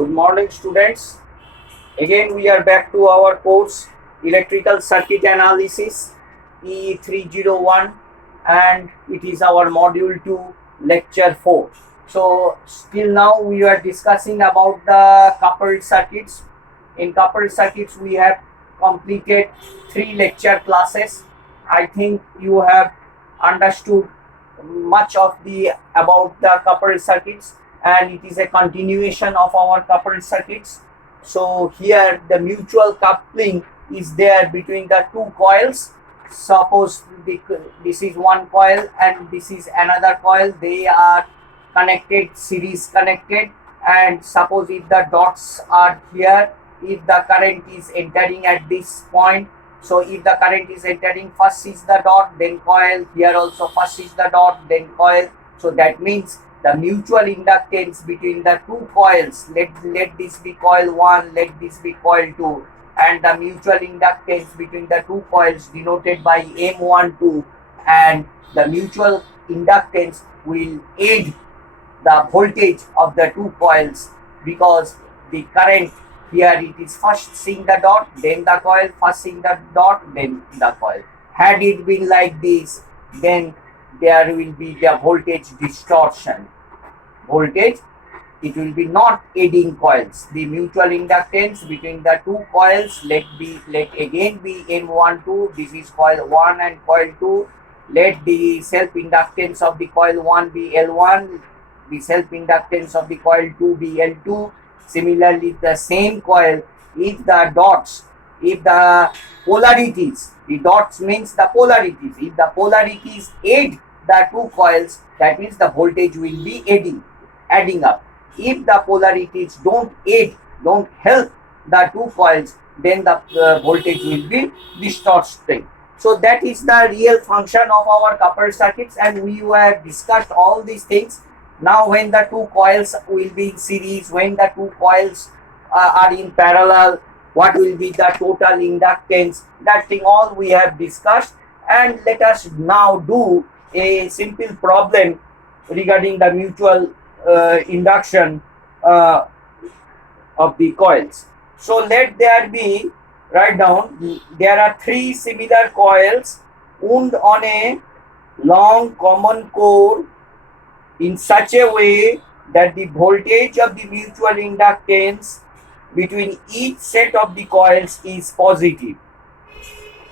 Good morning, students. Again, we are back to our course Electrical Circuit Analysis E301, and it is our module 2, lecture 4. So, still now we are discussing about the coupled circuits. In coupled circuits, we have completed 3 lecture classes. I think you have understood much of the about the coupled circuits, and it is a continuation of our coupled circuits. So here the mutual coupling is there between the two coils. Suppose this is one coil and this is another coil. They are connected, series connected, and suppose if the dots are here, if the current is entering at this point, so if the current is entering, first is the dot, then coil. Here also first is the dot, then coil. So that means the mutual inductance between the two coils, let this be coil 1, let this be coil 2, and the mutual inductance between the two coils denoted by M12, and the mutual inductance will aid the voltage of the two coils, because the current here it is first seeing the dot, then the coil, first seeing the dot, then the coil. Had it been like this, then there will be the voltage distortion. Voltage, it will be not aiding coils. The mutual inductance between the two coils let again be M12. This is coil 1 and coil 2. Let the self inductance of the coil 1 be L1. The self inductance of the coil 2 be L2. Similarly, the same coil, if the dots, if the polarities, the dots means the polarities, if the polarities aid the two coils, that means the voltage will be adding up. If the polarities don't aid, don't help the two coils, then the voltage will be distorted. So that is the real function of our coupled circuits, and we have discussed all these things. Now when the two coils will be in series, when the two coils are in parallel, what will be the total inductance, that thing all we have discussed. And let us now do a simple problem regarding the mutual induction of the coils. So let there be, write down, there are 3 similar coils wound on a long common core in such a way that the voltage of the mutual inductance between each set of the coils is positive.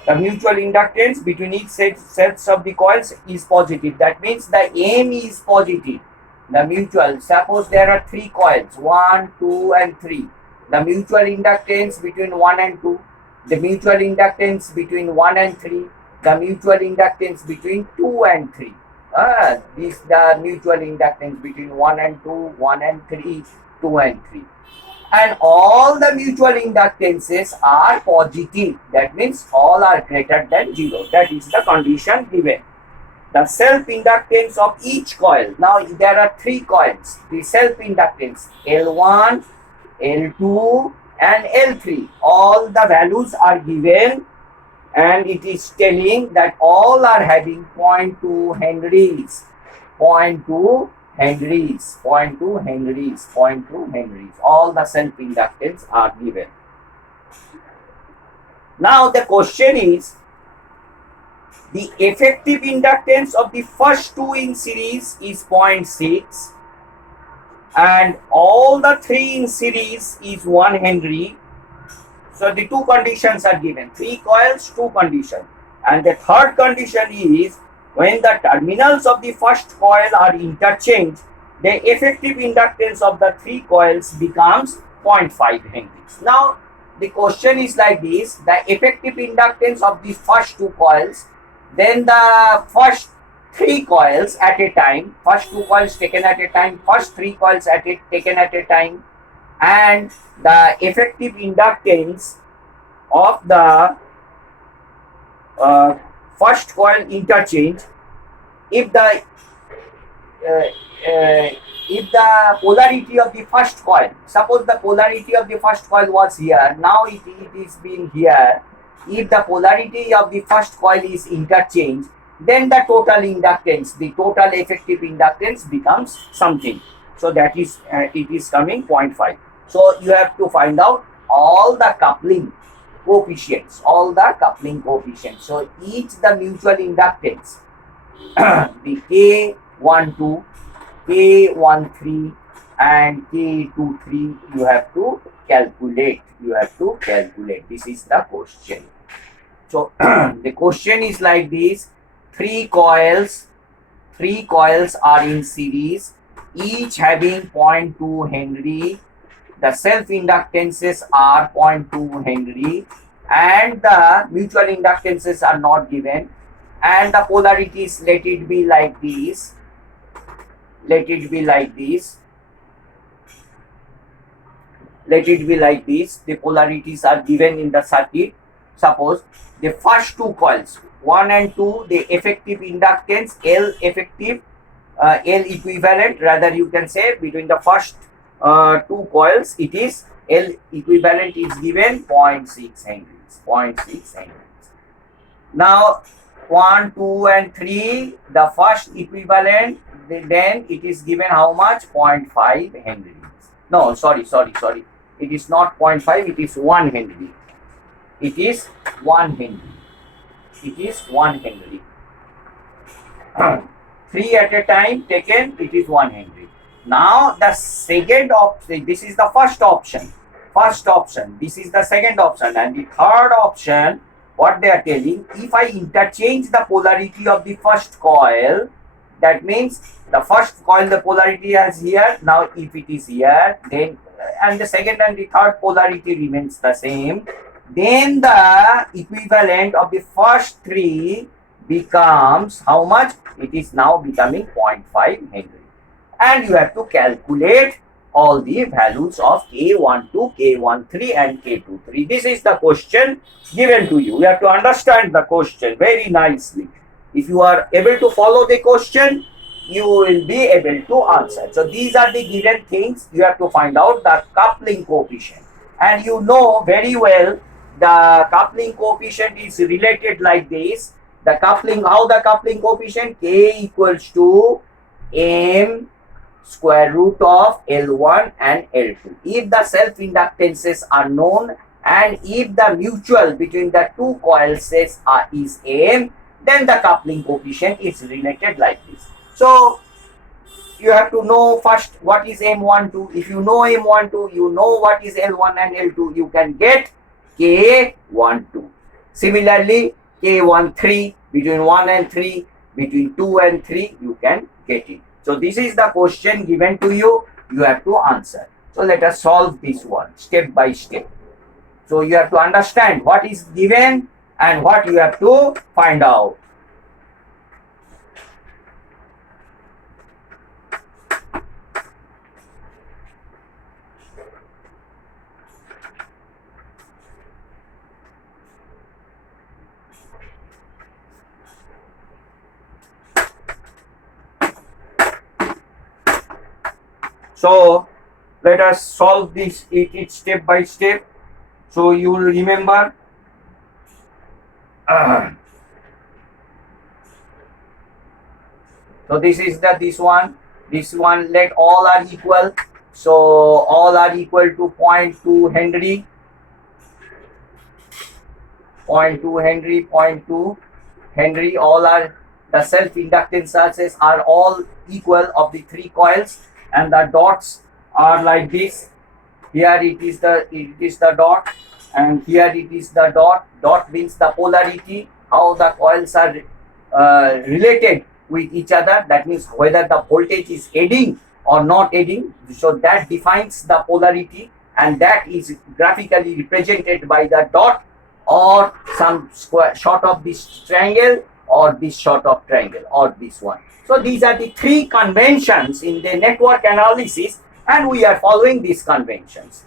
The mutual inductance between each sets of the coils is positive. That means the M is positive. The mutual, suppose there are 3 coils, 1, 2 and 3. The mutual inductance between 1 and 2, the mutual inductance between 1 and 3, the mutual inductance between 2 and 3. This the mutual inductance between 1 and 2, 1 and 3, 2 and 3. And all the mutual inductances are positive. That means all are greater than 0. That is the condition given. The self-inductance of each coil. Now there are 3 coils. The self-inductance L1, L2 and L3. All the values are given, and it is telling that all are having 0.2 henries. 0.2 henries, 0.2 henries, 0.2 henries. All the self-inductance are given. Now the question is, the effective inductance of the first 2 in series is 0.6, and all the 3 in series is 1 henry. So the 2 conditions are given, 3 coils, 2 conditions. And the third condition is, when the terminals of the first coil are interchanged, the effective inductance of the 3 coils becomes 0.5 henries. Now the question is like this: the effective inductance of the first 2 coils, then the first 3 coils at a time, first 2 coils taken at a time, first 3 coils taken at a time, and the effective inductance of the first coil interchange. If the polarity of the first coil, suppose the polarity of the first coil was here, now it is being here. If the polarity of the first coil is interchanged, then the total inductance, the total effective inductance becomes something. So that is it is coming 0.5. So you have to find out all the coupling coefficients, So each the mutual inductance, the K12, K13 and K23 you have to calculate. This is the question. So the question is like this: three coils are in series, each having 0.2 Henry. The self inductances are 0.2 Henry and the mutual inductances are not given, and the polarities, let it be like this. The polarities are given in the circuit. Suppose the first two coils 1 and 2, the effective inductance L effective, L equivalent, rather you can say between the first two coils, it is L equivalent is given 0.6 Henry. Now 1, 2 and 3, the first equivalent, then it is given how much? 0.5 Henry. No, sorry. It is not 0.5, it is 1 Henry. 3 at a time taken, it is 1 Henry. Now the second option, this is the first option. This is the second option, and the third option, what they are telling, if I interchange the polarity of the first coil, that means the first coil the polarity is here. Now if it is here, then and the second and the third polarity remains the same, then the equivalent of the first three becomes how much? It is now becoming 0.5 Henry. And you have to calculate all the values of K12, K13 and K23. This is the question given to you. You have to understand the question very nicely. If you are able to follow the question, you will be able to answer. So these are the given things. You have to find out the coupling coefficient. And you know very well the coupling coefficient is related like this. How the coupling coefficient? K equals to M square root of L1 and L2. If the self inductances are known and if the mutual between the two coils is M, then the coupling coefficient is related like this. So you have to know first what is M12. If you know M12, you know what is L1 and L2, you can get K12. Similarly, K13, between 1 and 3, between 2 and 3, you can get it. So this is the question given to you. You have to answer. So let us solve this one step by step. So you have to understand what is given and what you have to find out. So let us solve this it step by step. So you will remember. So this is this one. Let all are equal. So all are equal to 0.2 Henry. 0.2 Henry. All are the self inductances are all equal of the three coils. And the dots are like this. Here it is the dot, and here it is the dot. Dot means the polarity, how the coils are related with each other. That means whether the voltage is adding or not adding. So that defines the polarity, and that is graphically represented by the dot or some square short of this triangle or this short of triangle or this one. So these are the three conventions in the network analysis, and we are following these conventions.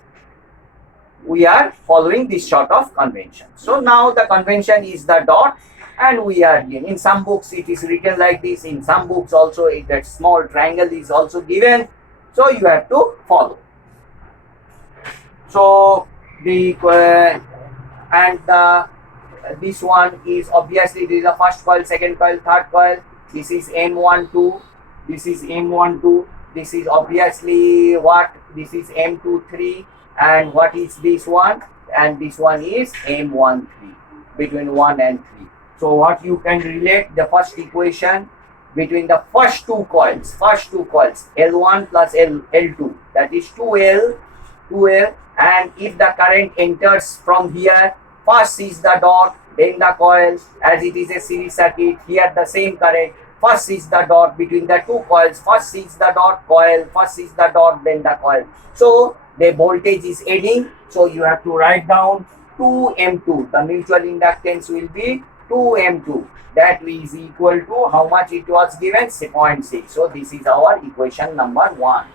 We are following this sort of convention. So now the convention is the dot, and we are in some books it is written like this. In some books also that small triangle is also given. So you have to follow. So this one is obviously this is the first coil, second coil, third coil. This is M12. This is M12. this is obviously what? This is M23, and what is this one? And this one is M13, between 1 and 3. So what you can relate the first equation between the first two coils, L1 plus L2, that is 2L, and if the current enters from here, first is the dot, then the coil, as it is a series circuit, here the same current, first is the dot between the two coils, first is the dot coil, first is the dot, then the coil. So the voltage is adding, so you have to write down 2M2, the mutual inductance will be 2M2, that is equal to how much it was given, 0.6. So this is our equation number 1.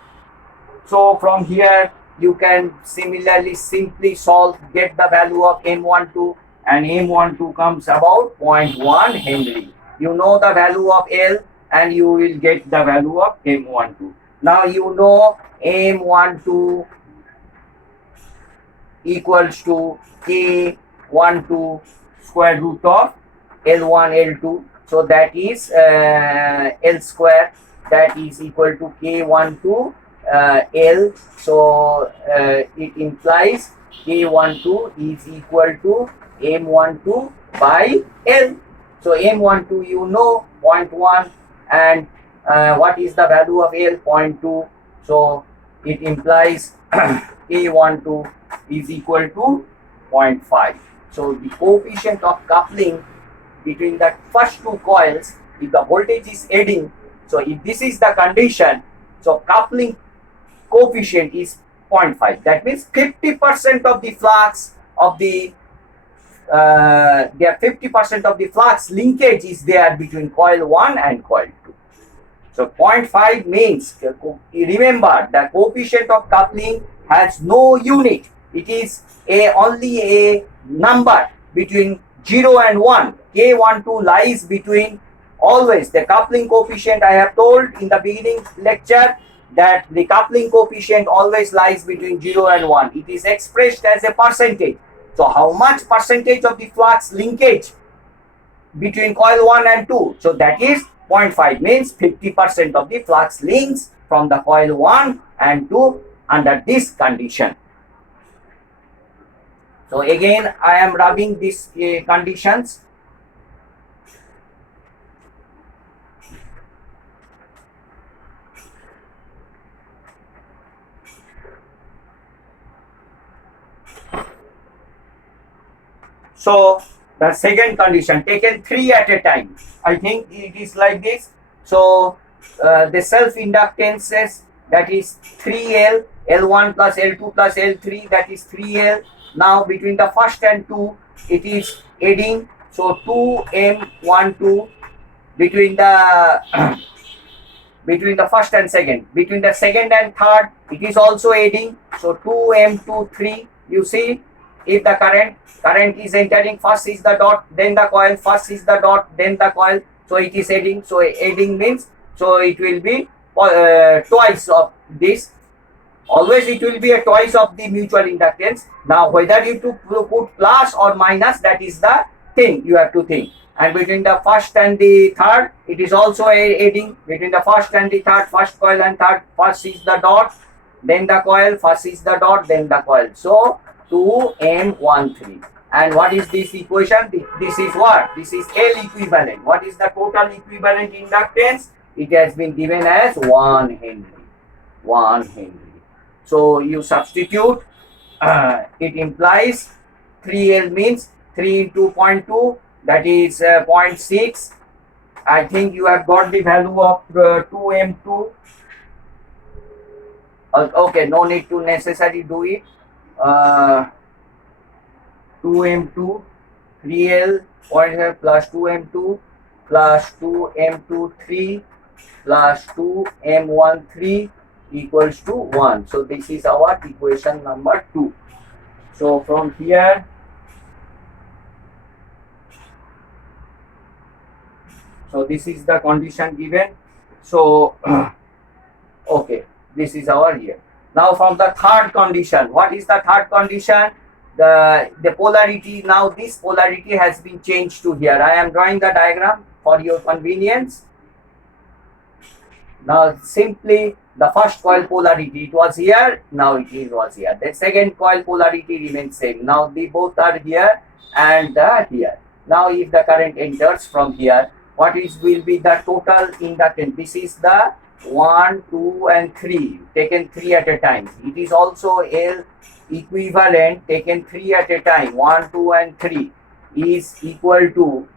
So from here you can similarly simply solve, get the value of M12, and M12 comes about 0.1 Henry. You know the value of L and you will get the value of M12. Now you know M12 equals to K12 square root of L1 L2, so that is L square, that is equal to K12 L, so it implies K12 is equal to M12 by L. So M12 you know 0.1, and what is the value of L? 0.2, so it implies K12 is equal to 0.5. So the coefficient of coupling between the first two coils, if the voltage is adding, so if this is the condition, so coupling coefficient is 0.5. That means 50% of the flux of the 50% of the flux linkage is there between coil 1 and coil 2. So 0.5 means, remember, the coefficient of coupling has no unit. It is only a number between 0 and 1. K12 lies between, always the coupling coefficient, I have told in the beginning lecture that the coupling coefficient always lies between 0 and 1. It is expressed as a percentage. So how much percentage of the flux linkage between coil 1 and 2? So that is 0.5, means 50% of the flux links from the coil 1 and 2 under this condition. So again I am rubbing these conditions. So the second condition, taken 3 at a time. I think it is like this. So the self inductances, that is 3L, L1 plus L2 plus L3, that is 3L. Now between the first and 2, it is adding. So 2M12 between the between the first and second. Between the second and third, it is also adding. So 2M23. You see, if the current is entering, first is the dot, then the coil, first is the dot, then the coil, so it is adding. So adding means, so it will be twice of this, always it will be a twice of the mutual inductance. Now whether you to put plus or minus, that is the thing you have to think. And between the first and the third, it is also adding. Between the first and the third, first coil and third, first is the dot, then the coil, first is the dot, then the coil. So 2M13. And what is this equation? This is what? This is L equivalent. What is the total equivalent inductance? It has been given as 1 Henry. 1 Henry. So you substitute, it implies 3L means 3 into 0.2, that is 0.6. I think you have got the value of 2M2. Okay, no need to necessarily do it. 2M2, 3L plus 2M2 plus 2M23 plus 2M13 equals to 1. So this is our equation number 2. So from here, so this is the condition given. So okay, this is our here. Now from the third condition, what is the third condition? The polarity, now this polarity has been changed to here. I am drawing the diagram for your convenience. Now simply The first coil polarity, it was here, now it was here. The second coil polarity remains same. Now they both are here and here. Now if the current enters from here, what is will be the total inductance? This is the 1, 2 and 3, taken 3 at a time. It is also L equivalent, taken 3 at a time. 1, 2 and 3 is equal to,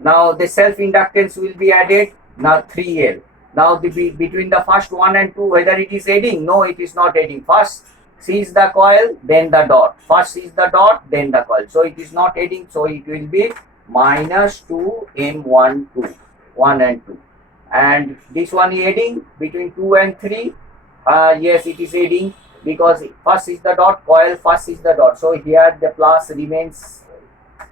now the self inductance will be added, now 3L. Now between the first 1 and 2, whether it is adding? No, it is not adding. First sees the coil, then the dot. First sees the dot, then the coil. So it is not adding, so it will be minus 2 M1 2, 1 and 2. And this one is adding between 2 and 3. Yes, it is adding because first is the dot, coil, first is the dot. So here the plus remains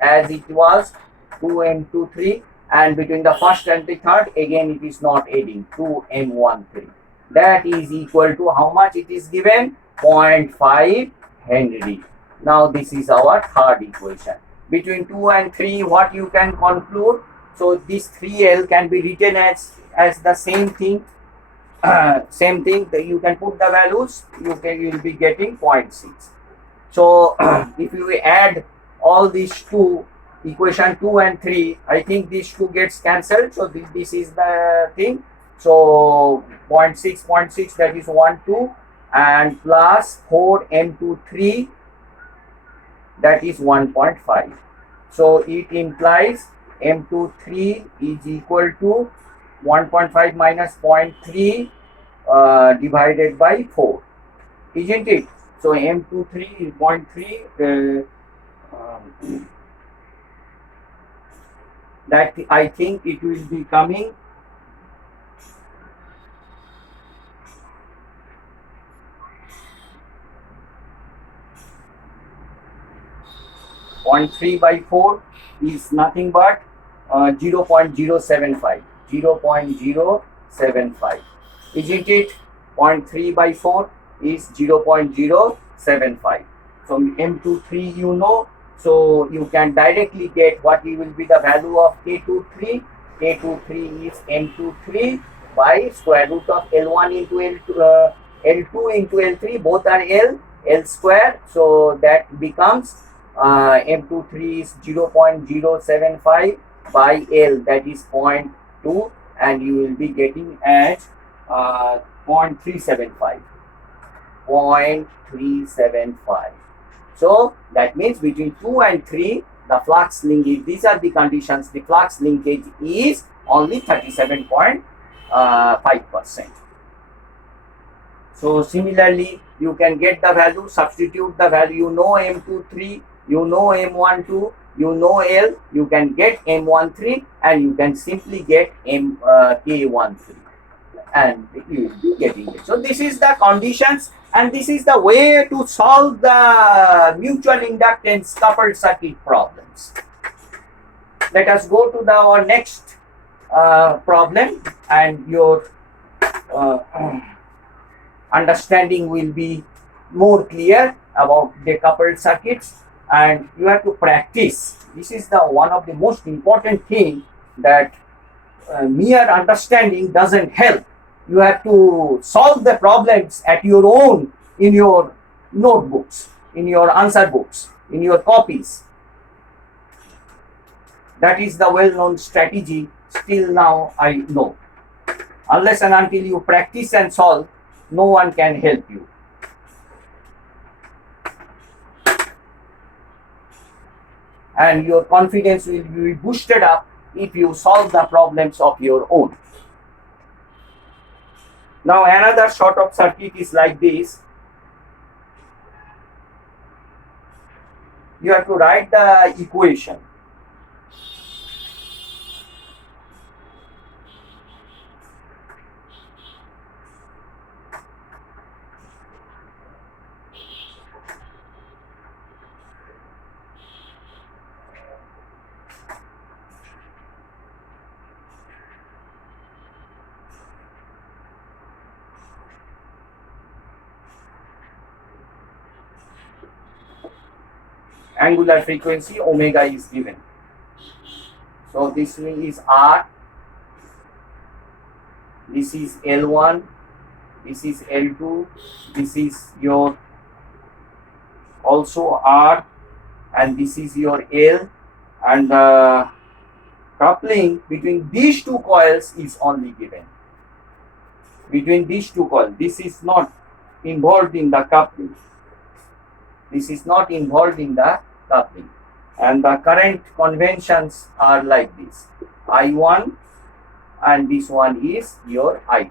as it was, 2 M2 3. And between the first and the third, again it is not adding, 2 M13. That is equal to how much it is given? 0.5 Henry. Now this is our third equation. Between 2 and 3, what you can conclude? So this 3L can be written as the same thing. Same thing, that you can put the values, you will be getting 0.6. So if you add all these two, equation 2 and 3, I think these two gets cancelled. So this is the thing. So 0.6, that is 1, 2 and plus 4 M2 3, that is 1.5. So it implies M2 3 is equal to 1.5 minus 0.3 divided by 4, isn't it? So M2 3 is 0.3. That I think it will be coming 0.3 by 4 is nothing but 0.075, 0.075, isn't it? 0.3 by 4 is 0.075. So M23 you know, so you can directly get what will be the value of K23. K23 is M23 by square root of L1 into L2, L2 into L3, both are L square. So that becomes M23 is 0.075 by L, that is 0.2, and you will be getting as 0.375. 0.375. So that means between 2 and 3, the flux linkage, these are the conditions, the flux linkage is only 37.5%. So similarly, you can get the value, substitute the value, you know M23, you know M12, you know L, you can get M13 and you can simply get K13 and you will be getting it. So this is the conditions and this is the way to solve the mutual inductance coupled circuit problems. Let us go to our next problem and your understanding will be more clear about the coupled circuits, and you have to practice. This is the one of the most important thing, that mere understanding doesn't help. You have to solve the problems at your own, in your notebooks, in your answer books, in your copies. That is the well-known strategy. Still now I know. Unless and until you practice and solve, no one can help you. And your confidence will be boosted up if you solve the problems of your own. Now another sort of circuit is like this. You have to write the equation. Angular frequency omega is given. So this is R. this is L1, this is L2, this is your also R, and this is your L, and the coupling between these two coils is only given. Between these two coils, this is not involved in the coupling. This is not involved in the coupling. And the current conventions are like this. I1 and this one is your I2.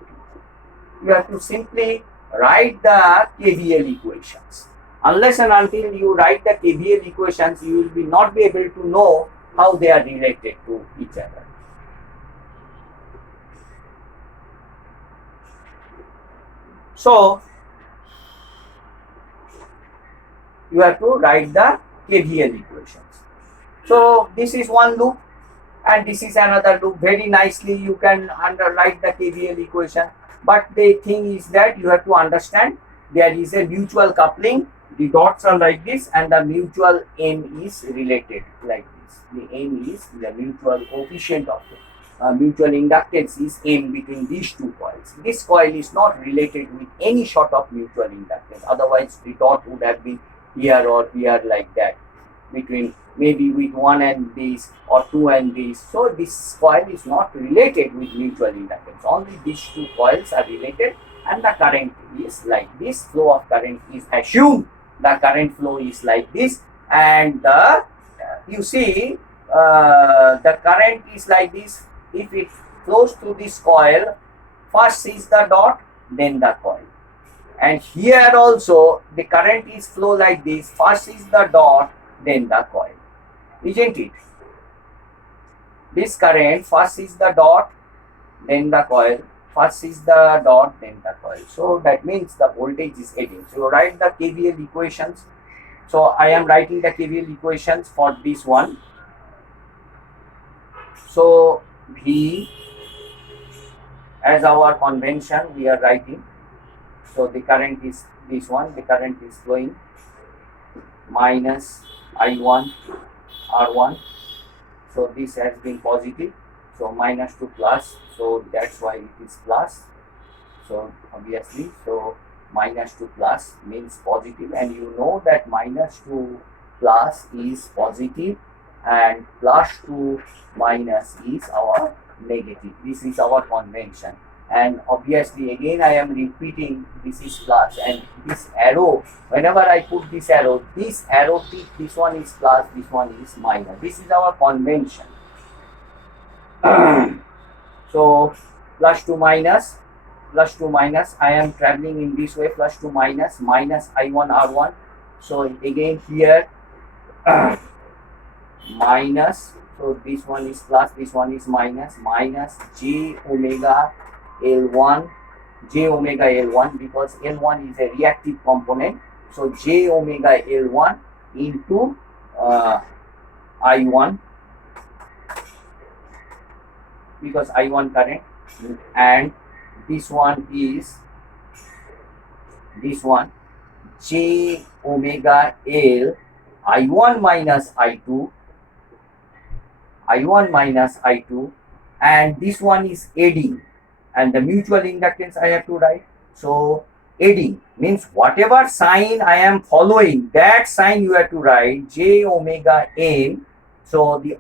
You have to simply write the KVL equations. Unless and until you write the KVL equations, you will not be able to know how they are related to each other. So, you have to write the KVL equations. So, this is one loop and this is another loop. Very nicely you can write the KVL equation. But the thing is that you have to understand there is a mutual coupling. The dots are like this and the mutual M is related like this. The M is the mutual coefficient of the mutual inductance is M between these two coils. This coil is not related with any sort of mutual inductance. Otherwise, the dot would have been here or here like that, between maybe with one and this or two and this. So this coil is not related with mutual inductance. Only these two coils are related, and the current is like this. Flow of current is assumed. The current flow is like this, and the you see the current is like this. If it flows through this coil, first is the dot, then the coil. And here also the current is flow like this. First is the dot, then the coil. Isn't it? This current, first is the dot, then the coil. First is the dot, then the coil. So that means the voltage is heading. So write the KVL equations. So I am writing the KVL equations for this one. So V, as our convention, we are writing. So the current is this one. The current is flowing minus I1 R1. So this has been positive. So minus to plus. So that's why it is plus. So obviously, so minus to plus means positive, and you know that minus to plus is positive and plus to minus is our negative. This is our convention. And obviously again I am repeating, this is plus, and this arrow, whenever I put this arrow tip, this one is plus, this one is minus. This is our convention. So plus to minus, I am traveling in this way, plus to minus, minus I1 R1. So again here minus, so this one is plus, this one is minus, minus j omega L1, because L1 is a reactive component. So j omega L1 into I1, because I1 current, and this one is j omega L I1 minus I2, and this one is aiding, and the mutual inductance I have to write. So aiding means whatever sign I am following, that sign you have to write j omega m. So the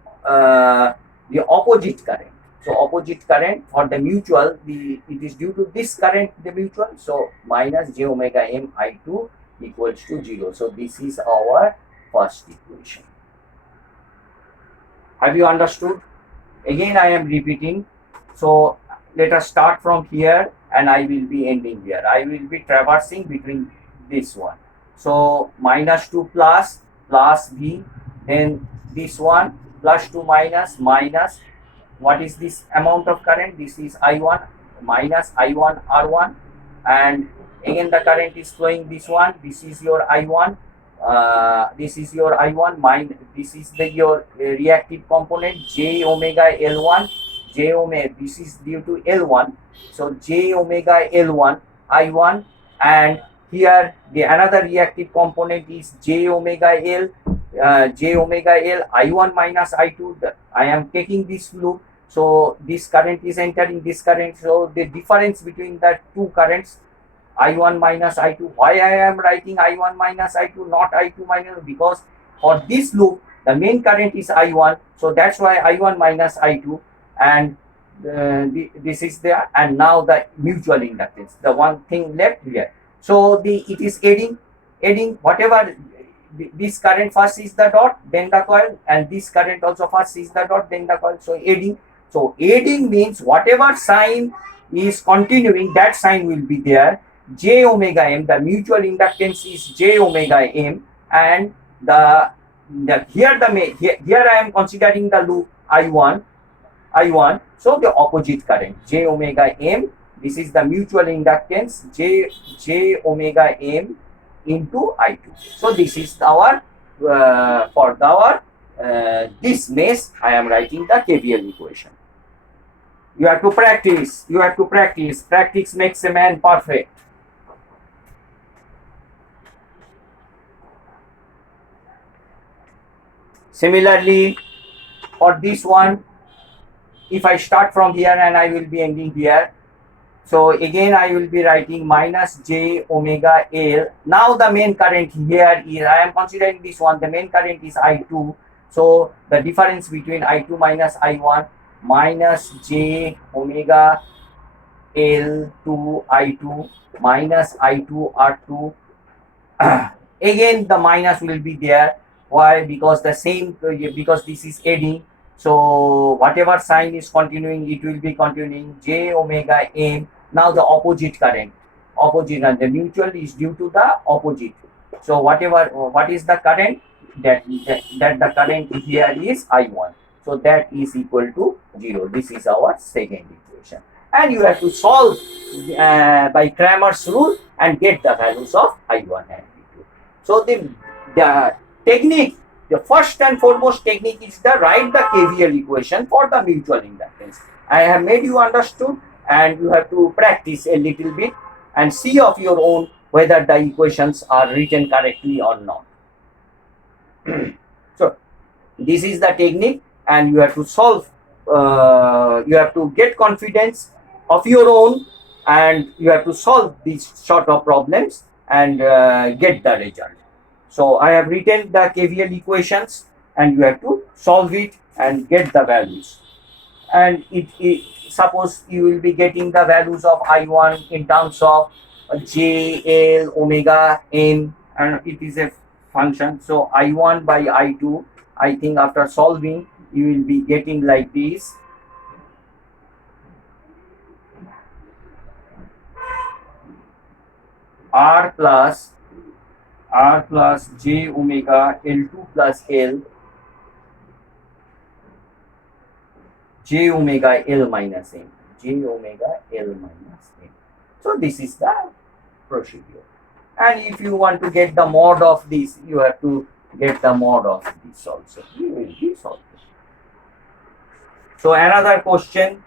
opposite current. So opposite current for the mutual, it is due to this current, the mutual. So minus j omega m I2 equals to 0. So this is our first equation. Have you understood? Again I am repeating. So let us start from here and I will be ending here. I will be traversing between this one. So minus to plus, plus V, then this one, plus to minus, minus. What is this amount of current? This is I1 minus I1 R1, and again the current is flowing this one. This is your I1. This is your I1 this is your reactive component j omega L1. J omega, this is due to L1. So j omega L1 I1, and here the another reactive component is j omega L I1 minus I2. I am taking this loop. So this current is entering this current. So the difference between the two currents, I1 minus I2. Why I am writing I1 minus I2, not I2 minus? Because for this loop, the main current is I1. So that's why I1 minus I2, and this is there. And now the mutual inductance, the one thing left here. So it is adding whatever. This current first is the dot, then the coil, and this current also first is the dot, then the coil. So adding. So adding means whatever sign is continuing, that sign will be there. J omega m, the mutual inductance is J omega m, and here I am considering the loop I1. So the opposite current J omega m. This is the mutual inductance J omega m into I2. So this is our for our this mesh I am writing the KVL equation. You have to practice. Practice makes a man perfect. Similarly, for this one, if I start from here and I will be ending here, so again I will be writing minus J omega L. Now the main current here is, I am considering this one, the main current is I2. So the difference between I2 minus I1 minus J omega L to I2 minus I2 R2. Again the minus will be there. Why? Because because this is adding. So whatever sign is continuing, it will be continuing J omega m. Now the opposite current, and the mutual is due to the opposite. So what is the current? That the current here is I1. So that is equal to 0. This is our second equation. And you have to solve by Cramer's rule and get the values of I1 and I2. So the technique, the first and foremost technique is the write the KVL equation for the mutual inductance. I have made you understood, and you have to practice a little bit and see of your own whether the equations are written correctly or not. So this is the technique, and you have to solve, you have to get confidence of your own, and you have to solve these sort of problems and get the result. So I have written the KVL equations, and you have to solve it and get the values. And suppose you will be getting the values of I1 in terms of J, L, omega, m, and it is a function. So I1 by I2, I think after solving, you will be getting like this. R plus J omega L2 plus L, J omega L minus M, J omega L minus M. So this is the procedure. And if you want to get the mod of this, you have to get the mod of this also. You will be solving. So another question,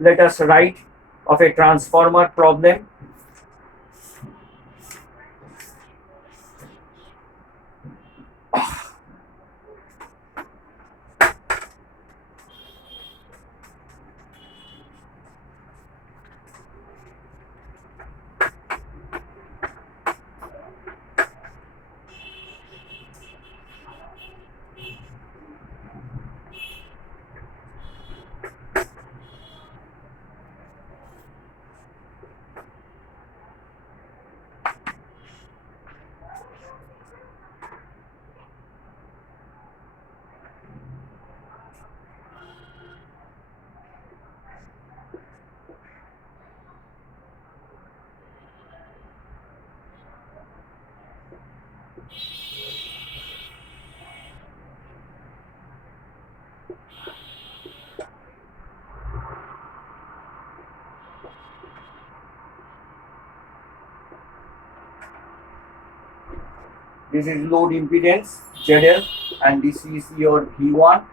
let us write of a transformer problem. This is load impedance ZL, and this is your V1,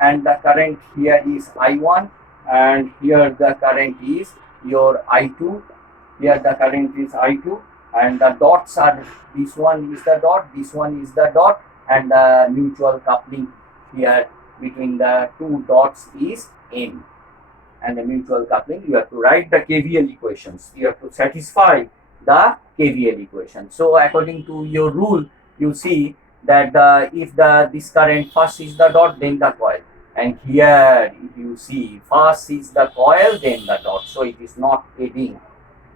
and the current here is I1, and here the current is your I2. Here the current is I2, and the dots are, this one is the dot, this one is the dot, and the mutual coupling here between the two dots is M. And the mutual coupling, you have to write the KVL equations. You have to satisfy the KVL equation. So according to your rule, you see that if this current first is the dot, then the coil. And here, if you see, first is the coil, then the dot. So it is not adding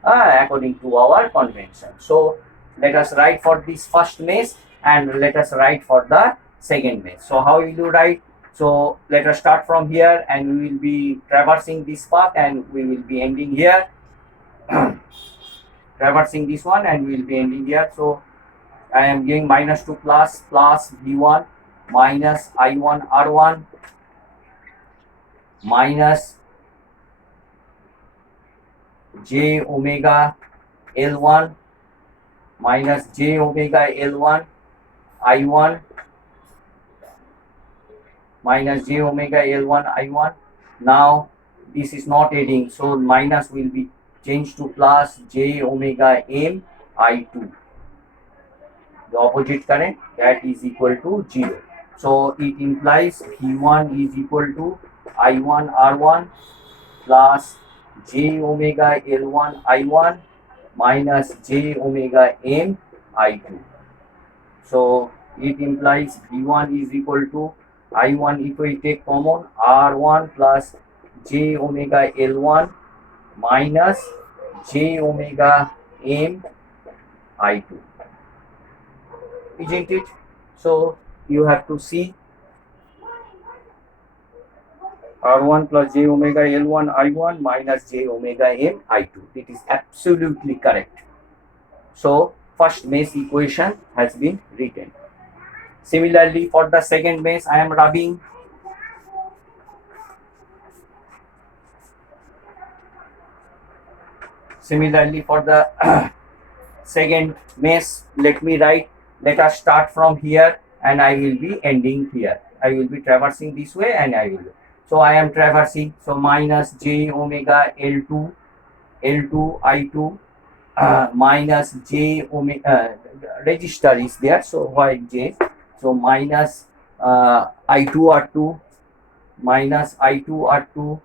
according to our convention. So let us write for this first mesh and let us write for the second mesh. So how will you write? So let us start from here and we will be traversing this path and we will be ending here. Traversing this one and we will be ending here. So I am giving minus to plus V1 minus I1 R1 minus j omega L1 minus j omega L1 I1 minus j omega L1 I1. Now this is not adding, so minus will be changed to plus j omega M I2. The opposite current, that is equal to 0. So it implies V1 is equal to I1 R1 plus j omega L1 I1 minus j omega M I2. So it implies V1 is equal to I1, if we take common, R1 plus j omega L1 minus j omega M I2. Isn't it? So you have to see R1 plus j omega L1 I1 minus j omega M I2. It is absolutely correct. So first mesh equation has been written. Similarly, for the second mesh, I am rubbing. Similarly, for the second mesh, let me write. Let us start from here and I will be ending here. I will be traversing this way and I will. So I am traversing. So minus j omega L2 I2 minus j omega register is there. So why j? So minus I2 R2 minus I2 R2